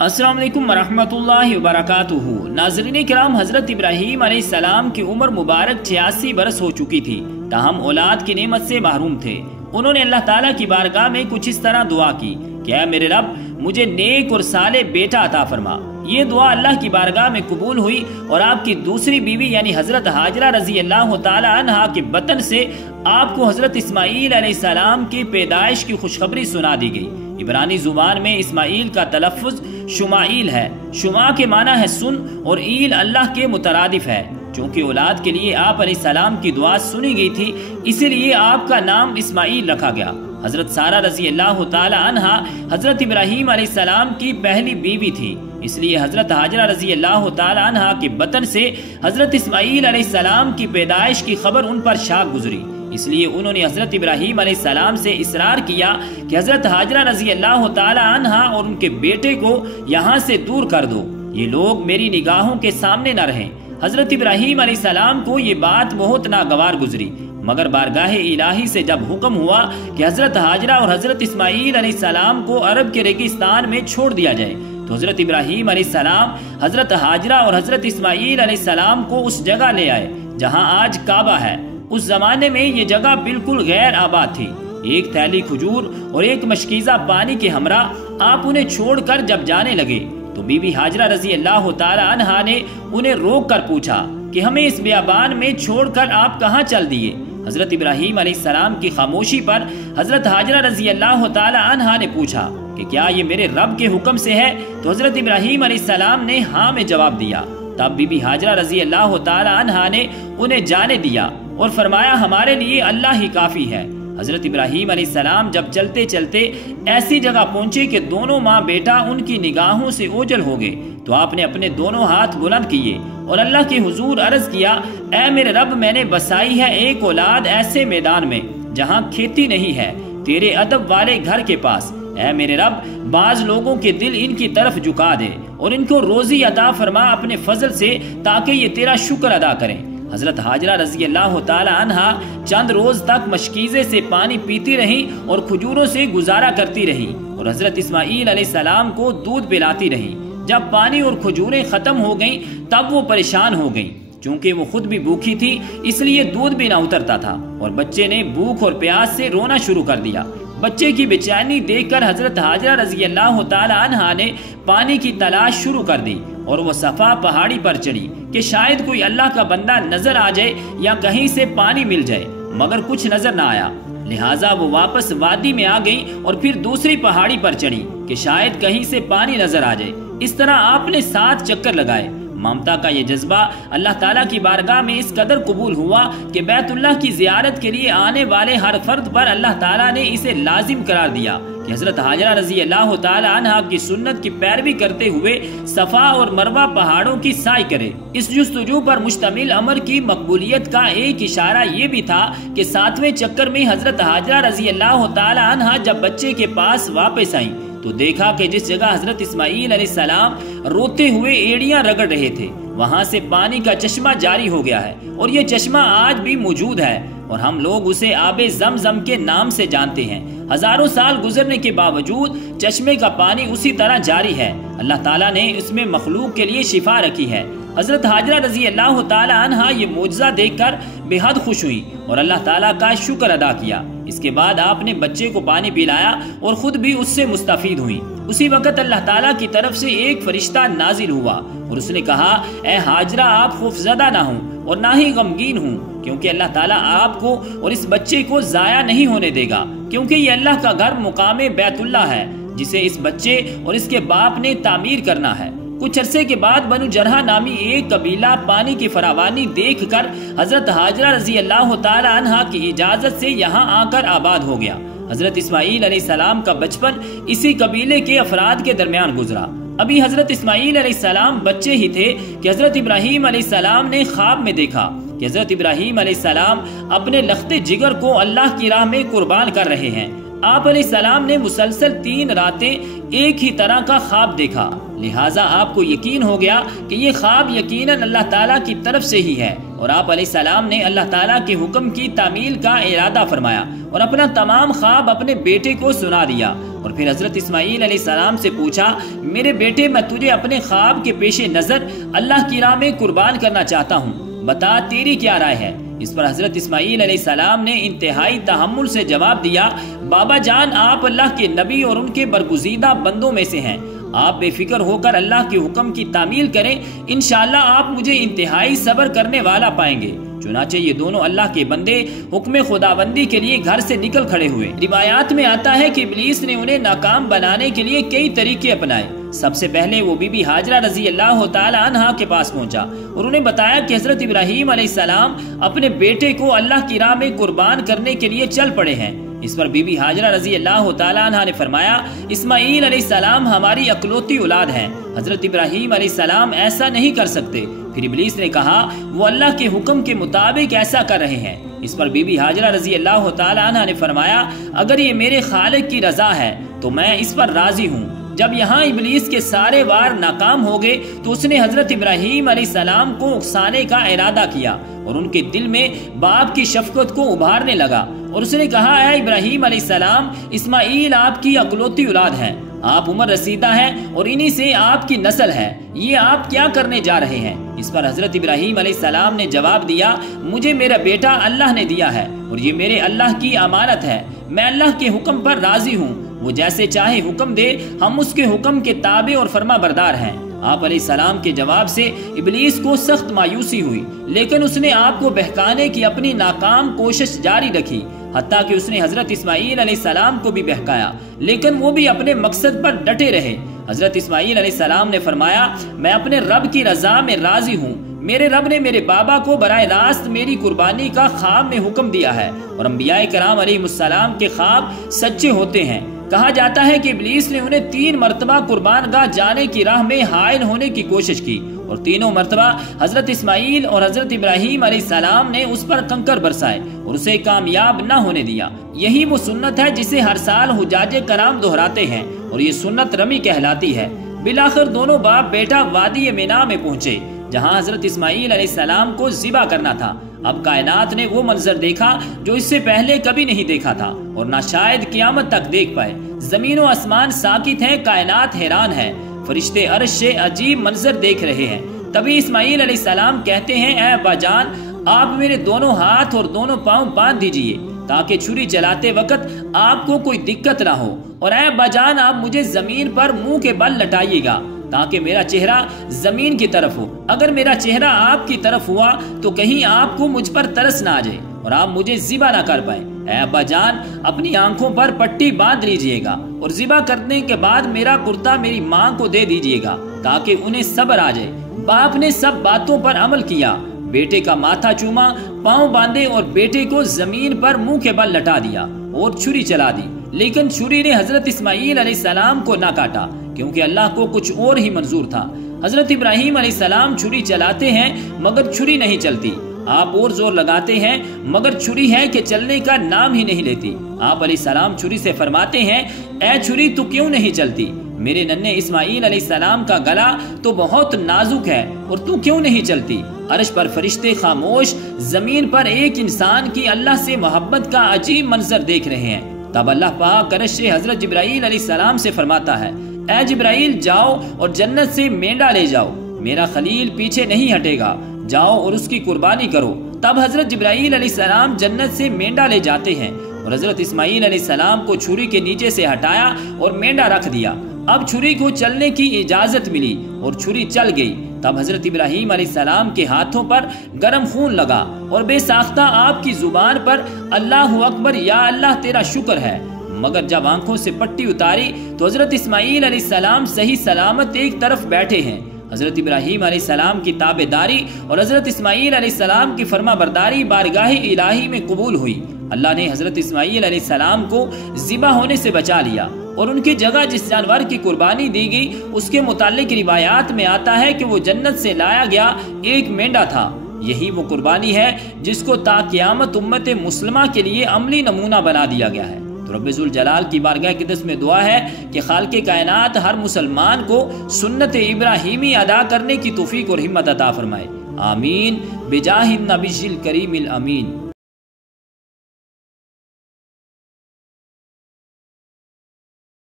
السلام علیکم ورحمۃ اللہ وبرکاتہ۔ ناظرین کرام، حضرت ابراہیم علیہ السلام کی عمر مبارک 86 برس ہو چکی تھی، تاہم اولاد کی نعمت سے محروم تھے۔ انہوں نے اللہ تعالیٰ کی بارگاہ میں کچھ اس طرح دعا کی کہ اے میرے رب، مجھے نیک اور صالح بیٹا عطا فرما۔ یہ دعا اللہ کی بارگاہ میں قبول ہوئی اور آپ کی دوسری بیوی یعنی حضرت ہاجرہ رضی اللہ تعالی عنہا کے بطن سے آپ کو حضرت اسماعیل علیہ السلام کی پیدائش کی خوشخبری سنا دی گئی۔ عبرانی زبان میں اسماعیل کا تلفظ شمائیل ہے۔ شما کے معنی ہے سن اور ایل اللہ کے مترادف ہے۔ چونکہ اولاد کے لیے آپ علیہ السلام کی دعا سنی گئی تھی، اسی لیے آپ کا نام اسماعیل رکھا گیا۔ حضرت سارہ رضی اللہ تعالی عنہا حضرت ابراہیم علیہ السلام کی پہلی بیوی تھی، اس لیے حضرت ہاجرہ رضی اللہ تعالی عنہا کے بطن سے حضرت اسماعیل علیہ السلام کی پیدائش کی خبر ان پر شاک گزری۔ اس لیے انہوں نے حضرت ابراہیم علیہ السلام سے اصرار کیا کہ حضرت ہاجرہ رضی اللہ تعالی عنہا اور ان کے بیٹے کو یہاں سے دور کر دو، یہ لوگ میری نگاہوں کے سامنے نہ رہیں۔ حضرت ابراہیم علیہ السلام کو یہ بات بہت ناگوار گزری، مگر بارگاہ الہی سے جب حکم ہوا کہ حضرت ہاجرہ اور حضرت اسماعیل علیہ السلام کو عرب کے ریگستان میں چھوڑ دیا جائے، تو حضرت ابراہیم علیہ السلام حضرت ہاجرہ اور حضرت اسماعیل علیہ السلام کو اس جگہ لے آئے جہاں آج کعبہ ہے۔ اس زمانے میں یہ جگہ بالکل غیر آباد تھی۔ ایک تھیلی کھجور اور ایک مشکیزہ پانی کے ہمراہ آپ انہیں چھوڑ کر جب جانے لگے تو بی بی ہاجرہ رضی اللہ تعالی عنہا نے انہیں روک کر پوچھا کہ ہمیں اس بیابان میں چھوڑ کر آپ کہاں چل دیے؟ حضرت ابراہیم علیہ السلام کی خاموشی پر حضرت ہاجرہ رضی اللہ تعالی عنہا نے پوچھا کہ کیا یہ میرے رب کے حکم سے ہے؟ تو حضرت ابراہیم علیہ السلام نے ہاں میں جواب دیا۔ تب بی بی ہاجرہ رضی اللہ تعالی عنہا نے انہیں جانے دیا اور فرمایا ہمارے لیے اللہ ہی کافی ہے۔ حضرت ابراہیم علیہ السلام جب چلتے چلتے ایسی جگہ پہنچے کہ دونوں ماں بیٹا ان کی نگاہوں سے اوجھل ہو گئے تو آپ نے اپنے دونوں ہاتھ بلند کیے اور اللہ کے حضور عرض کیا، اے میرے رب، میں نے بسائی ہے ایک اولاد ایسے میدان میں جہاں کھیتی نہیں ہے، تیرے ادب والے گھر کے پاس۔ اے میرے رب، بعض لوگوں کے دل ان کی طرف جھکا دے اور ان کو روزی عطا فرما اپنے فضل سے تاکہ یہ تیرا شکر ادا کریں۔ حضرت ہاجرہ رضی اللہ تعالی عنہا چند روز تک مشکیزے سے پانی پیتی رہیں اور کھجوروں سے گزارا کرتی رہیں اور حضرت اسماعیل علیہ السلام کو دودھ پلاتی رہیں۔ جب پانی اور کھجوریں ختم ہو گئیں تب وہ پریشان ہو گئیں، چونکہ وہ خود بھی بھوکی تھی اس لیے دودھ بھی نہ اترتا تھا اور بچے نے بھوک اور پیاس سے رونا شروع کر دیا۔ بچے کی بے چینی دیکھ کر حضرت ہاجرہ رضی اللہ تعالی عنہا نے پانی کی تلاش شروع کر دی اور وہ صفا پہاڑی پر چڑھی کہ شاید کوئی اللہ کا بندہ نظر آ جائے یا کہیں سے پانی مل جائے، مگر کچھ نظر نہ آیا۔ لہٰذا وہ واپس وادی میں آ گئی اور پھر دوسری پہاڑی پر چڑھی کہ شاید کہیں سے پانی نظر آ جائے۔ اس طرح آپ نے 7 چکر لگائے۔ ممتا کا یہ جذبہ اللہ تعالیٰ کی بارگاہ میں اس قدر قبول ہوا کہ بیت اللہ کی زیارت کے لیے آنے والے ہر فرد پر اللہ تعالیٰ نے اسے لازم قرار دیا کہ حضرت ہاجرہ رضی اللہ تعالی عنہا کی سنت کی پیروی کرتے ہوئے صفا اور مروہ پہاڑوں کی سعی کرے۔ اس جستجو پر مشتمل امر کی مقبولیت کا ایک اشارہ یہ بھی تھا کہ 7ویں چکر میں حضرت ہاجرہ رضی اللہ تعالی عنہا جب بچے کے پاس واپس آئیں تو دیکھا کہ جس جگہ حضرت اسماعیل علیہ السلام روتے ہوئے ایڑیاں رگڑ رہے تھے وہاں سے پانی کا چشمہ جاری ہو گیا ہے اور یہ چشمہ آج بھی موجود ہے اور ہم لوگ اسے آب زمزم کے نام سے جانتے ہیں۔ ہزاروں سال گزرنے کے باوجود چشمے کا پانی اسی طرح جاری ہے۔ اللہ تعالیٰ نے اس میں مخلوق کے لیے شفا رکھی ہے۔ حضرت ہاجرہ رضی اللہ تعالی عنہا یہ معجزہ دیکھ کر بے حد خوش ہوئی اور اللہ تعالیٰ کا شکر ادا کیا۔ اس کے بعد آپ نے بچے کو پانی پلایا اور خود بھی اس سے مستفید ہوئی۔ اسی وقت اللہ تعالیٰ کی طرف سے ایک فرشتہ نازل ہوا اور اس نے کہا، اے ہاجرہ، آپ خوفزدہ نہ ہوں اور نہ ہی غمگین ہوں، کیونکہ اللہ تعالیٰ آپ کو اور اس بچے کو ضائع نہیں ہونے دے گا، کیونکہ یہ اللہ کا گھر مقام بیت اللہ ہے جسے اس بچے اور اس کے باپ نے تعمیر کرنا ہے۔ کچھ عرصے کے بعد بنو جرحہ نامی ایک قبیلہ پانی کی فراوانی دیکھ کر حضرت ہاجرہ رضی اللہ تعالی عنہا کی اجازت سے یہاں آ کر آباد ہو گیا۔ حضرت اسماعیل علیہ السلام کا بچپن اسی قبیلے کے افراد کے درمیان گزرا۔ ابھی حضرت اسماعیل علیہ السلام بچے ہی تھے کہ حضرت ابراہیم علیہ السلام نے خواب میں دیکھا کہ حضرت ابراہیم علیہ السلام اپنے لخت جگر کو اللہ کی راہ میں قربان کر رہے ہیں۔ آپ علیہ السلام نے مسلسل 3 راتیں ایک ہی طرح کا خواب دیکھا، لہٰذا آپ کو یقین ہو گیا کہ یہ خواب یقیناً اللہ تعالیٰ کی طرف سے ہی ہے، اور آپ علیہ السلام نے اللہ تعالیٰ کے حکم کی تعمیل کا ارادہ فرمایا اور اپنا تمام خواب اپنے بیٹے کو سنا دیا اور پھر حضرت اسماعیل علیہ السلام سے پوچھا، میرے بیٹے میں تجھے اپنے خواب کے پیش نظر اللہ کی راہ میں قربان کرنا چاہتا ہوں، بتا تیری کیا رائے ہے؟ اس پر حضرت اسماعیل علیہ السلام نے انتہائی تحمل سے جواب دیا، بابا جان آپ اللہ کے نبی اور ان کے برگزیدہ بندوں میں سے ہیں، آپ بے فکر ہو کر اللہ کے حکم کی تعمیل کریں، انشاءاللہ آپ مجھے انتہائی صبر کرنے والا پائیں گے۔ چنانچہ یہ دونوں اللہ کے بندے حکم خداوندی کے لیے گھر سے نکل کھڑے ہوئے۔ روایات میں آتا ہے کہ ابلیس نے انہیں ناکام بنانے کے لیے کئی طریقے اپنائے۔ سب سے پہلے وہ بی بی ہاجرہ رضی اللہ تعالی عنہا کے پاس پہنچا اور انہیں بتایا کہ حضرت ابراہیم علیہ السلام اپنے بیٹے کو اللہ کی راہ میں قربان کرنے کے لیے چل پڑے ہیں۔ اس پر بی بی ہاجرہ رضی اللہ تعالی عنہا نے فرمایا، اسماعیل علیہ السلام ہماری اکلوتی اولاد ہیں، حضرت ابراہیم علیہ السلام ایسا نہیں کر سکتے۔ پھر ابلیس نے کہا، وہ اللہ کے حکم کے مطابق ایسا کر رہے ہیں۔ اس پر بی بی ہاجرہ رضی اللہ تعالی عنہا نے فرمایا، اگر یہ میرے خالق کی رضا ہے تو میں اس پر راضی ہوں۔ جب یہاں ابلیس کے سارے وار ناکام ہو گئے تو اس نے حضرت ابراہیم علیہ السلام کو اکسانے کا ارادہ کیا اور ان کے دل میں باپ کی شفقت کو ابھارنے لگا، اور اس نے کہا، اے ابراہیم علیہ السلام، اسماعیل آپ کی اکلوتی اولاد ہے، آپ عمر رسیدہ ہیں اور انہی سے آپ کی نسل ہے، یہ آپ کیا کرنے جا رہے ہیں؟ اس پر حضرت ابراہیم علیہ السلام نے جواب دیا، مجھے میرا بیٹا اللہ نے دیا ہے اور یہ میرے اللہ کی امانت ہے، میں اللہ کے حکم پر راضی ہوں، وہ جیسے چاہے حکم دے، ہم اس کے حکم کے تابع اور فرما بردار ہیں۔ آپ علیہ السلام کے جواب سے ابلیس کو سخت مایوسی ہوئی، لیکن اس نے آپ کو بہکانے کی اپنی ناکام کوشش جاری رکھی، حتیٰ کہ اس نے حضرت اسماعیل علیہ السلام کو بھی بہکایا، لیکن وہ بھی اپنے مقصد پر ڈٹے رہے۔ حضرت اسماعیل علیہ السلام نے فرمایا، میں اپنے رب کی رضا میں راضی ہوں، میرے رب نے میرے بابا کو براہ راست میری قربانی کا خواب میں حکم دیا ہے، اور انبیاء کرام علیہ السلام کے خواب سچے ہوتے ہیں۔ کہا جاتا ہے کہ ابلیس نے انہیں 3 مرتبہ قربان گاہ جانے کی راہ میں حائل ہونے کی کوشش کی، اور تینوں مرتبہ حضرت اسماعیل اور حضرت ابراہیم علیہ السلام نے اس پر کنکر برسائے اور اسے کامیاب نہ ہونے دیا۔ یہی وہ سنت ہے جسے ہر سال حجاج کرام دہراتے ہیں، اور یہ سنت رمی کہلاتی ہے۔ بالآخر دونوں باپ بیٹا وادی مینا میں پہنچے، جہاں حضرت اسماعیل علیہ السلام کو ذبح کرنا تھا۔ اب کائنات نے وہ منظر دیکھا جو اس سے پہلے کبھی نہیں دیکھا تھا، اور نہ شاید قیامت تک دیکھ پائے۔ زمین و آسمان ساکت ہیں، کائنات حیران ہے، فرشتے عرش سے عجیب منظر دیکھ رہے ہیں۔ تبھی اسماعیل علیہ السلام کہتے ہیں، اے ابا جان، آپ میرے دونوں ہاتھ اور دونوں پاؤں باندھ دیجئے تاکہ چھری چلاتے وقت آپ کو کوئی دقت نہ ہو، اور اے ابا جان، آپ مجھے زمین پر منہ کے بل لٹائیے گا تاکہ میرا چہرہ زمین کی طرف ہو۔ اگر میرا چہرہ آپ کی طرف ہوا تو کہیں آپ کو مجھ پر ترس نہ آ جائے اور آپ مجھے ذبح نہ کر پائیں۔ اے ابا جان، اپنی آنکھوں پر پٹی باندھ لیجئے گا اور ذبح کرنے کے بعد میرا کرتا میری ماں کو دے دیجئے گا تاکہ انہیں صبر آ جائے۔ باپ نے سب باتوں پر عمل کیا، بیٹے کا ماتھا چوما، پاؤں باندھے اور بیٹے کو زمین پر منہ کے بل لٹا دیا اور چھری چلا دی، لیکن چھری نے حضرت اسماعیل علیہ السلام کو نہ کاٹا، کیونکہ اللہ کو کچھ اور ہی منظور تھا۔ حضرت ابراہیم علیہ السلام چھری چلاتے ہیں مگر چھری نہیں چلتی، آپ اور زور لگاتے ہیں مگر چھری ہے کہ چلنے کا نام ہی نہیں لیتی۔ آپ علیہ السلام چھری سے فرماتے ہیں، اے چھری تو کیوں نہیں چلتی؟ میرے ننھے اسماعیل علیہ السلام کا گلا تو بہت نازک ہے اور تو کیوں نہیں چلتی؟ عرش پر فرشتے خاموش، زمین پر ایک انسان کی اللہ سے محبت کا عجیب منظر دیکھ رہے ہیں۔ تب اللہ پاک عرش سے حضرت جبرائیل علیہ السلام سے فرماتا ہے، اے جبرائیل، جاؤ اور جنت سے مینڈا لے جاؤ، میرا خلیل پیچھے نہیں ہٹے گا، جاؤ اور اس کی قربانی کرو۔ تب حضرت جبرائیل علیہ السلام جنت سے مینڈا لے جاتے ہیں اور حضرت اسماعیل علیہ السلام کو چھری کے نیچے سے ہٹایا اور مینڈا رکھ دیا۔ اب چھری کو چلنے کی اجازت ملی اور چھری چل گئی۔ تب حضرت ابراہیم علیہ السلام کے ہاتھوں پر گرم خون لگا اور بے ساختہ آپ کی زبان پر اللہ اکبر، یا اللہ تیرا شکر ہے، مگر جب آنکھوں سے پٹی اتاری تو حضرت اسماعیل علیہ السلام صحیح سلامت ایک طرف بیٹھے ہیں۔ حضرت ابراہیم علیہ السلام کی تابع داری اور حضرت اسماعیل علیہ السلام کی فرما برداری بارگاہ الہی میں قبول ہوئی۔ اللہ نے حضرت اسماعیل علیہ السلام کو ذبح ہونے سے بچا لیا، اور ان کی جگہ جس جانور کی قربانی دی گئی اس کے متعلق روایات میں آتا ہے کہ وہ جنت سے لایا گیا ایک مینڈا تھا۔ یہی وہ قربانی ہے جس کو تا قیامت امت مسلمہ کے لیے عملی نمونہ بنا دیا گیا ہے۔ تو رب ذوالجلال کی بارگاہ اقدس میں دعا ہے کہ خالق کائنات ہر مسلمان کو سنت ابراہیمی ادا کرنے کی توفیق اور ہمت عطا فرمائے، آمین، بجاہ النبی الکریم الامین۔